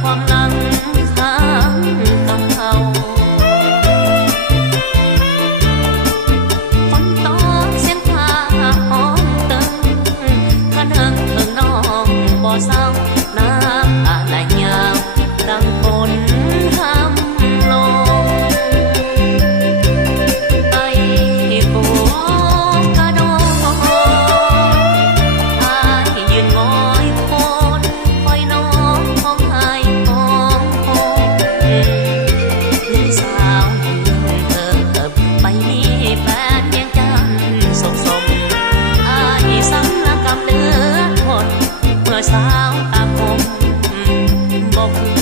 ความหลังค้างกับเขาฝนตกเสียงฟ้าห้องตึงขะเนิงถึงน้องบ่เศร้าน้ำตาไหลยาวดังฝนห้ำลงไอ้โบกระโดดอายยืนงอยโคนคอยน้องของไห้ของพี่สาวเติบไปมีแฟนเพียงจันสมอายสังละกำเลือดทนเมื่อสาวตาคมบอกเค